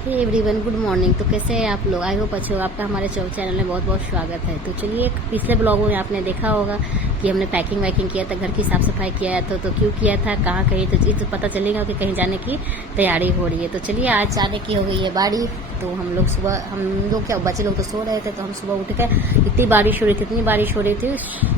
Hey everyone, good morning. तो कैसे हैं आप लोग? आई होप अच्छे हो। आपका हमारे चैनल में बहुत बहुत स्वागत है। तो चलिए, पिछले ब्लॉगों में आपने देखा होगा कि हमने पैकिंग वैकिंग किया था, घर की साफ सफाई किया था। तो क्यों किया था, कहाँ कहीं, तो ये तो पता चलेगा कि कहीं जाने की तैयारी हो रही है। तो चलिए, आज जाने की हो गई है बारी। तो हम लोग सुबह, हम लोग क्या, बच्चे लोग तो सो रहे थे, तो हम सुबह उठ कर, इतनी बारिश हो रही थी, इतनी बारिश हो रही थी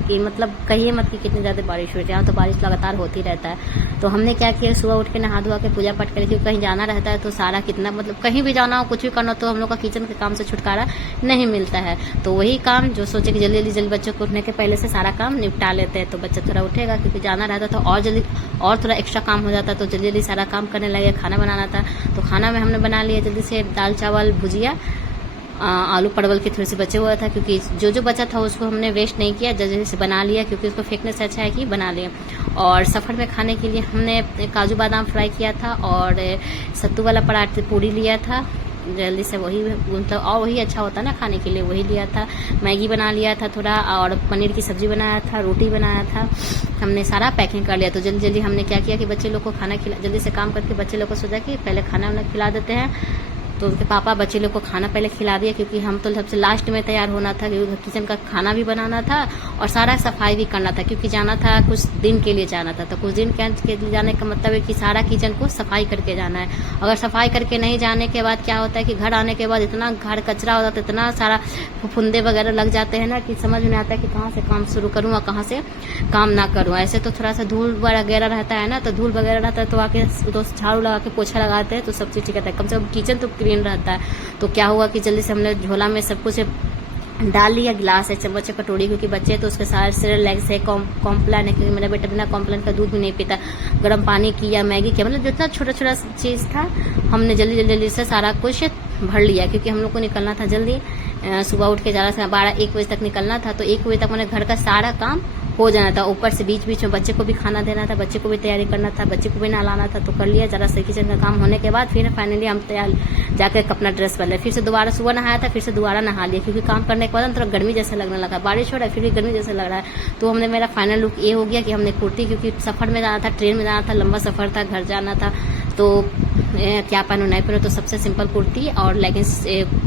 कि मतलब कहिए मत कि कितनी ज़्यादा बारिश हो रही थी। यहाँ तो बारिश लगातार होती रहता है। तो हमने क्या किया, सुबह उठ के नहा धोआ के पूजा पाठ करी, क्योंकि कहीं जाना रहता है तो सारा कितना मतलब कहीं भी जाना हो, कुछ भी करना, तो हम लोग का किचन के काम से छुटकारा नहीं मिलता है। तो वही काम जो सोचे कि जल्दी जल्दी बच्चों को उठने के पहले से सारा काम निपटा लेते हैं, तो बच्चा थोड़ा उठेगा, क्योंकि जाना रहता था और जल्दी और थोड़ा एक्स्ट्रा काम हो जाता, तो जल्दी जल्दी सारा काम करने लगे। खाना बनाना था, तो खाना में हमने बना लिया जल्दी से दाल चावल भुजिया, आलू परवल के थोड़े से बचे हुआ था, क्योंकि जो बचा था उसको हमने वेस्ट नहीं किया, जल्दी से बना लिया, क्योंकि उसको फेंकने से अच्छा है कि बना लिया। और सफ़र में खाने के लिए हमने काजू बादाम फ्राई किया था और सत्तू वाला पराठे पूरी लिया था जल्दी से, वही मतलब और वही अच्छा होता है ना खाने के लिए, वही लिया था। मैगी बना लिया था थोड़ा, और पनीर की सब्जी बनाया था, रोटी बनाया था। हमने सारा पैकिंग कर लिया। तो जल्दी जल्दी हमने क्या किया कि बच्चे लोग को खाना खिला, जल्दी से काम करके बच्चे लोग को सोचा कि पहले खाना वाना खिला देते हैं। तो उनके पापा बच्चे लोग को खाना पहले खिला दिया, क्योंकि हम तो सबसे लास्ट में तैयार होना था, क्योंकि किचन का खाना भी बनाना था और सारा सफाई भी करना था, क्योंकि जाना था कुछ दिन के लिए जाना था। तो कुछ दिन के लिए जाने का मतलब है कि सारा किचन को सफाई करके जाना है। अगर सफाई करके नहीं जाने के बाद क्या होता है कि घर आने के बाद इतना घर कचरा हो जाता है, इतना सारा फुफुंदे वगैरह लग जाते हैं ना, कि समझ में नहीं आता है कि कहाँ से काम शुरू करूँ और कहाँ से काम ना करूँ। ऐसे तो थोड़ा सा धूल वगैरह रहता है ना, तो धूल वगैरह रहता है तो आके तो झाड़ू लगा के पोछा लगाते हैं, तो सब चीज़ ठीक रहता है, कम से कम किचन तो क्लीन रहता है। तो क्या हुआ कि जल्दी से हमने झोला में सब कुछ डाल लिया, गिलास है, चम्मच है, कटोरी, क्योंकि बच्चे तो उसके साथ सेरेलैक्स है, कॉम्प्लान है, क्योंकि मेरा बेटा बिना कॉम्प्लान का दूध भी नहीं पीता। गर्म पानी किया, मैगी किया, मतलब जितना छोटा छोटा चीज़ था हमने जल्दी जल्दी से सारा कुछ भर लिया, क्योंकि हम लोग को निकलना था जल्दी। सुबह उठ के ज़्यादा से 12-1 बजे तक निकलना था, तो 1 बजे तक मैंने घर का सारा काम हो जाना था। ऊपर से बीच बीच में बच्चे को भी खाना देना था, बच्चे को भी तैयारी करना था, बच्चे को भी नहलाना था, तो कर लिया। जरा से किचन का काम होने के बाद फिर फाइनली हम तैयार जाकर अपना ड्रेस बदले, फिर से दोबारा सुबह नहाया था, फिर से दोबारा नहा लिया, क्योंकि काम करने के बाद थोड़ा गर्मी जैसा लगने लगा। बारिश हो रहा है फिर भी गर्मी जैसा लग रहा है। तो हमने, मेरा फाइनल लुक ये हो गया कि हमने कुर्ती, क्योंकि सफर में जाना था, ट्रेन में जाना था, लंबा सफर था, घर जाना था, तो क्या पहनो नहीं पहनो, तो सबसे सिंपल कुर्ती और लेगिंग्स,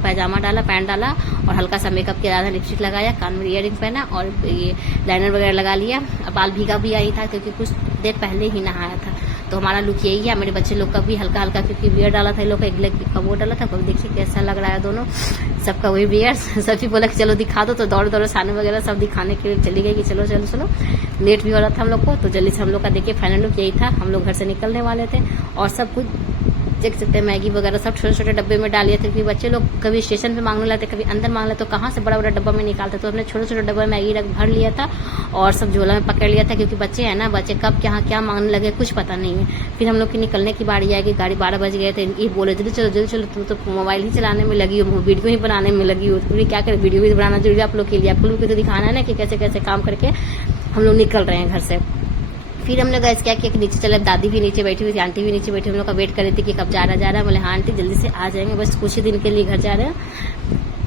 पैजामा डाला, पैंट डाला, और हल्का सा मेकअप किया, आधा लिपस्टिक लगाया, कान में इयररिंग पहना और ये लाइनर वगैरह लगा लिया। बाल भीगा भी आई था, क्योंकि कुछ देर पहले ही नहाया था। तो हमारा लुक यही है। मेरे बच्चे लोग का भी हल्का हल्का, क्योंकि बियर डाला था, लोग का एक लेग का वो डाला था, तो देखिए कैसा लग रहा है दोनों, सबका वही बियर। सभी बोला कि चलो दिखा दो, तो दौड़ दौड़ साने वगैरह सब दिखाने के लिए चली गई कि चलो चलो चलो। लेट भी हो रहा था हम लोग को, तो जल्दी से हम लोग का देखिए फाइनल लुक यही था। हम लोग घर से निकलने वाले थे और सब कुछ देख सकते हैं, मैगी वगैरह सब छोटे छोटे डब्बे में डालिए थे, क्योंकि बच्चे लोग कभी स्टेशन पे मांगने लाते, कभी अंदर मांग लेते, तो कहाँ से बड़ा बड़ा डब्बा में निकालते, तो हमने छोटे छोटे डब्बे में मैगी रख भर लिया था और सब झोला में पकड़ लिया था, क्योंकि बच्चे हैं ना, बच्चे कब क्या मांगने लगे कुछ पता नहीं है। फिर हम लोग की निकलने की बारी आएगी, गाड़ी 12 बज गए थे, ये बोले जल्दी चलो जल्दी चलो, तुम तो मोबाइल ही चलाने में लगी हो, वीडियो ही बनाने में लगी हो, तो क्या करें, वीडियो भी बनाना जरूरी आप लोग के लिए, आप लोग को तो दिखाना है ना कि कैसे कैसे काम करके हम लोग निकल रहे हैं घर से। फिर हम लोग गैस क्या किया कि नीचे चले, दादी भी नीचे बैठी हुई थी, आंटी भी नीचे बैठी, हम लोग का वेट कर रही थी कि कब जा रहा है। बोले हाँ आंटी जल्दी से आ जाएंगे, बस कुछ ही दिन के लिए घर जा रहे हैं,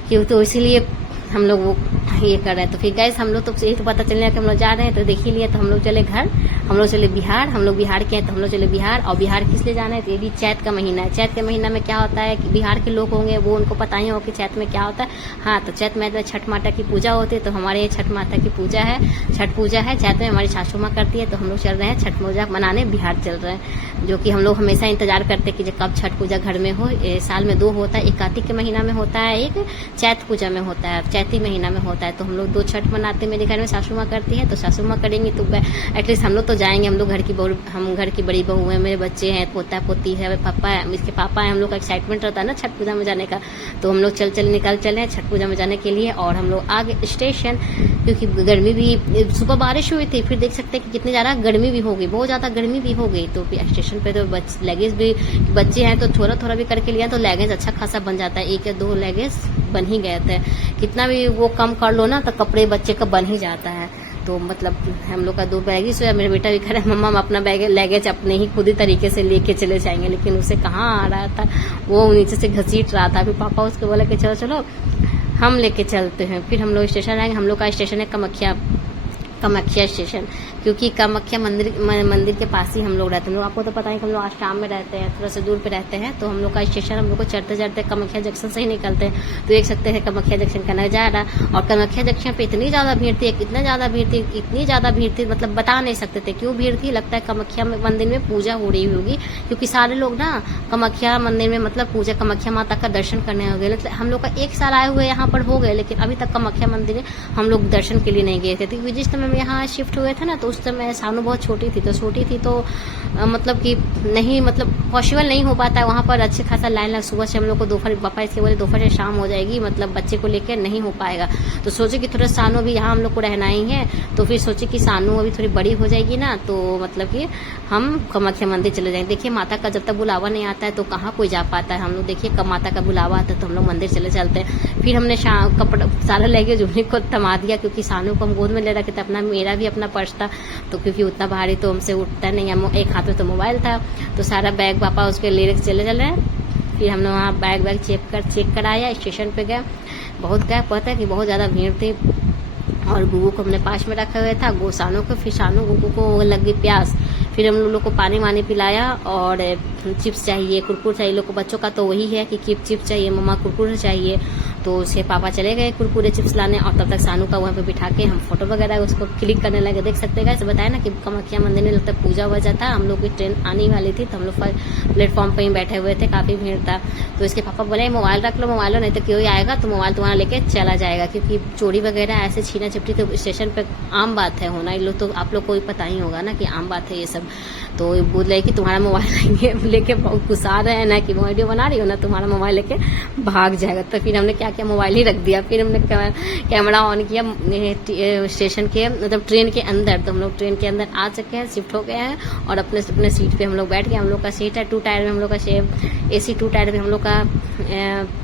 क्यों, तो इसीलिए हम लोग वो ये कर रहे हैं। तो फिर गैस हम लोग तो यही तो पता चल रहा कि हम लोग जा रहे हैं, तो देख ही लिया। तो हम लोग चले घर, हम लोग चले बिहार, हम लोग बिहार के हैं, तो हम लोग चले बिहार। और बिहार किस लिए जाना है, तो ये भी चैत का महीना है। चैत के महीना में क्या होता है कि बिहार के लोग होंगे वो उनको पता ही होगा कि चैत में क्या होता है। हाँ, तो चैत में छठ माता की पूजा होती है, तो हमारे ये छठ माता की पूजा है, छठ पूजा है, चैत में हमारी सासू माँ करती है। तो हम लोग चल रहे हैं छठ पूजा मनाने, बिहार चल रहे हैं, जो कि हम लोग हमेशा इंतजार करते हैं कि कब छठ पूजा घर में हो। साल में 2 होता है, एक कार्तिक के महीना में होता है, एक चैत पूजा में होता है, चैती महीना में होता है। तो हम लोग 2 छठ मनाते हैं, मेरे घर में सासू माँ करती है, तो सासू माँ करेंगी तो एटलीस्ट हम लोग तो जाएंगे। हम लोग घर की बहू, हम घर की बड़ी बहू है, मेरे बच्चे हैं, पोता पोती है, पापा है, इसके पापा है, हम लोग का एक्साइटमेंट रहता है ना छठ पूजा में जाने का। तो हम लोग निकल चले छठ पूजा में जाने के लिए। और हम लोग आ गए स्टेशन, क्योंकि गर्मी भी, सुबह बारिश हुई थी, फिर देख सकते हैं कि कितनी ज़्यादा गर्मी भी हो गई, बहुत ज़्यादा गर्मी भी हो गई। तो स्टेशन पे तो लगेज भी, बच्चे हैं तो थोड़ा थोड़ा भी करके लिया, तो लगेज अच्छा खासा बन जाता है, 1 या 2 लगेज बन ही गए थे। कितना भी वो कम कर लो ना, तो कपड़े बच्चे का बन ही जाता है। तो मतलब हम लोग का 2 बैगेज है। मेरे बेटा भी कह रहा है मम्मा हम अपना लगेज अपने ही खुद ही तरीके से लेके चले जाएंगे, लेकिन उसे कहाँ आ रहा था, वो नीचे से घसीट रहा था। फिर पापा उसको बोला कि चलो चलो हम लेके चलते हैं। फिर हम लोग स्टेशन आएंगे, हम लोग का स्टेशन है कामाख्या कामाख्या स्टेशन, क्योंकि कामाख्या मंदिर के पास ही हम लोग रहते हैं। हम लोग, आपको तो पता है कि हम लोग आसाम में रहते हैं, थोड़ा सा दूर पे रहते हैं, तो हम लोग का स्टेशन हम लोग को चढ़ते चढ़ते कामाख्या जंक्शन से ही निकलते हैं। तो देख सकते हैं कामाख्या जंक्शन का नजारा। और कामाख्या जंक्शन पे इतनी ज्यादा भीड़ थी, इतनी ज्यादा भीड़ थी, मतलब बता नहीं सकते थे क्यों भीड़ थी। लगता है कामाख्या मंदिर में पूजा हो रही होगी, क्योंकि सारे लोग ना कामाख्या मंदिर में मतलब पूजा, कामाख्या माता का दर्शन करने हो गए। मतलब हम लोग का 1 साल आए हुए यहाँ पर हो गए, लेकिन अभी तक कामाख्या मंदिर में हम लोग दर्शन के लिए नहीं गए थे। क्योंकि जिस समय हम यहाँ शिफ्ट हुए थे ना, तो उस समय सानू बहुत छोटी थी, तो मतलब कि नहीं, मतलब पॉसिबल नहीं हो पाता है वहाँ पर अच्छे खासा लाइन लग। सुबह से हम लोग को दोपहर, पापा इसके बोले दोपहर से शाम हो जाएगी, मतलब बच्चे को लेकर नहीं हो पाएगा। तो सोचे कि थोड़ा सानू भी यहाँ हम लोग को रहना ही है, तो फिर सोचे कि सानू अभी थोड़ी बड़ी हो जाएगी ना, तो मतलब कि हम कामाख्या मंदिर चले जाएंगे। देखिए माता का जब तक बुलावा नहीं आता है तो कहाँ कोई जा पाता है। हम लोग देखिए कब माता का बुलावा आता है तो हम लोग मंदिर चले चलते हैं। फिर हमने कपड़ा सारा लेके जूनी को थमा दिया, क्योंकि सानू को हम गोद में ले रखे थे। अपना, मेरा भी अपना पर्स था, तो क्योंकि उतना भारी तो हमसे उठता नहीं है। एक हाथ में तो मोबाइल था, तो सारा बैग पापा उसके ले चले चले। फिर हमने वहाँ बैग चेक कराया, स्टेशन पे गए। बहुत गए, पता है कि बहुत ज्यादा भीड़ थी। और गुगू को हमने पास में रखा हुआ था, सानू को। फिर सानू गुगू को लग गई प्यास, फिर हम लोग को पानी वानी पिलाया। और चिप्स चाहिए, कुरकुर चाहिए, लोग को बच्चों का तो वही है कि चिप्स चाहिए, मम्मा कुरकुरे चाहिए। तो उसे पापा चले गए कुरकुरे चिप्स लाने, और तब तक सानू का वहाँ पे बिठा के हम फोटो वगैरह उसको क्लिक करने लगे। देख सकते हैं, बताया ना कि कामाख्या मंदिर में लगता पूजा वजह था। हम लोग की ट्रेन आने वाली थी, तो हम लोग प्लेटफॉर्म पे ही बैठे हुए थे, काफी भीड़ था। तो इसके पापा बोले मोबाइल रख लो, मोबाइल नहीं तो कोई आएगा तो मोबाइल तुम्हारा लेके चला जाएगा, क्योंकि चोरी वगैरह ऐसे छीना झपटी तो स्टेशन पे आम बात है होना। ये लोग तो आप लोग को पता ही होगा ना कि आम बात है ये सब। तो बोल रहे कि तुम्हारा मोबाइल लेके घुसा रहे हैं ना, कि वीडियो बना रही हो ना, तुम्हारा मोबाइल लेके भाग जाएगा। तो फिर हमने क्या किया, मोबाइल ही रख दिया। फिर हमने कैमरा ऑन किया स्टेशन के, मतलब ट्रेन के अंदर। तो हम लोग ट्रेन के अंदर आ चुके हैं, शिफ्ट हो गए हैं, और अपने सीट पे हम लोग बैठ गए। हम लोग का सीट है 2 टायर में, हम लोग का AC 2 टायर में हम लोग का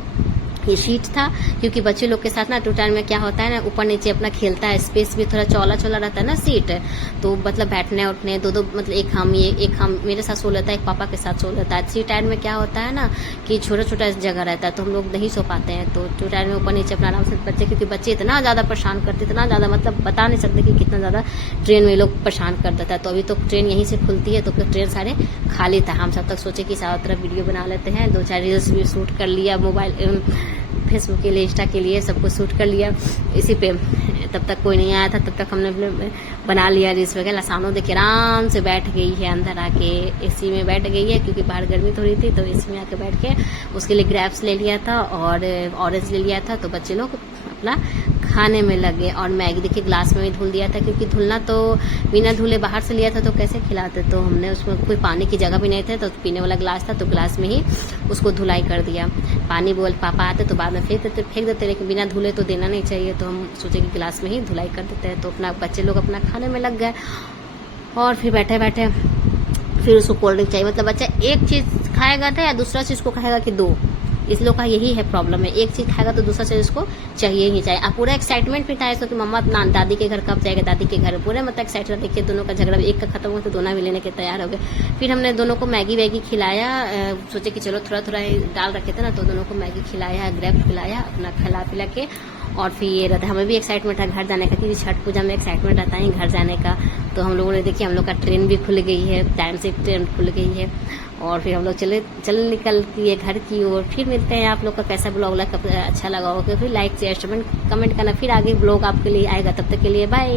ये सीट था। क्योंकि बच्चे लोग के साथ ना 2 टायर में क्या होता है ना, ऊपर नीचे अपना खेलता है, स्पेस भी थोड़ा चौला रहता है ना सीट, तो मतलब बैठने उठने दो मतलब एक हम मेरे साथ सो लेता है, एक पापा के साथ सो लेता है। 3 टायर में क्या होता है ना कि छोटा जगह रहता है, तो हम लोग नहीं सो पाते हैं। तो 2 टायर में ऊपर नीचे अपना आराम से बच्चे, क्योंकि बच्चे इतना ज्यादा परेशान करते, इतना ज्यादा, मतलब बता नहीं सकते कि कितना ज्यादा ट्रेन में लोग परेशान कर देता है। तो अभी तो ट्रेन यहीं से खुलती है, तो ट्रेन सारे खाली था। हम सब तक सोचे कि सारा तरफ वीडियो बना लेते हैं, 2-4 रील्स भी शूट कर लिया, मोबाइल फेसबुक के लिए, इंस्टा के लिए, सबको शूट कर लिया इसी पे। तब तक कोई नहीं आया था, तब तक हमने बना लिया रील्स वगैरह। सानू देखिए आराम से बैठ गई है अंदर आके, AC में बैठ गई है, क्योंकि बाहर गर्मी थोड़ी थी, तो AC में आके बैठ के उसके लिए ग्रेप्स ले लिया था और ऑरेंज ले लिया था। तो बच्चे लोग अपना खाने में लगे। और मैगी देखिए ग्लास में भी धुल दिया था, क्योंकि धुलना तो बिना धुले बाहर से लिया था तो कैसे खिलाते। तो हमने उसमें कोई पानी की जगह भी नहीं था, तो पीने वाला ग्लास था, तो ग्लास में ही उसको धुलाई कर दिया। पानी बोल पापा आते तो बाद में फेंक देते, लेकिन बिना धुले तो देना नहीं चाहिए, तो हम सोचे कि गिलास में ही धुलाई कर देते हैं। तो अपना बच्चे लोग अपना खाने में लग गए। और फिर बैठे बैठे फिर उसको कोल्ड ड्रिंक चाहिए, मतलब बच्चा एक चीज खाएगा था या दूसरा चीज को खाएगा कि 2, इस लोग का यही है प्रॉब्लम है। एक चीज खाएगा तो दूसरा चीज उसको चाहिए ही चाहिए। अब पूरा एक्साइटमेंट भी था इसको कि मम्मा दादी के घर कब जाएगा, दादी के घर, पूरे मतलब एक्साइटेड। देखिए दोनों का झगड़ा, एक का खत्म हुआ तो दोनों भी लेने के तैयार हो गए। फिर हमने दोनों को मैगी वैगी खिलाया, सोचे कि चलो थोड़ा डाल रखे थे ना, तो दोनों को मैगी खिलाया, ग्रेप्स खिलाया, अपना खिला पिला के। और फिर ये रहता, हमें भी एक्साइटमेंट था घर जाने का, क्योंकि छठ पूजा में एक्साइटमेंट रहता है घर जाने का। तो हम लोगों ने देखिए, हम लोग का ट्रेन भी खुल गई है, टाइम से ट्रेन खुल गई है। और फिर हम लोग चल निकलती है घर की ओर। फिर मिलते हैं, आप लोग का कैसा ब्लॉग लगा, अच्छा लगा होगा फिर लाइक शेयर कमेंट करना। फिर आगे ब्लॉग आपके लिए आएगा, तब तक के लिए बाय।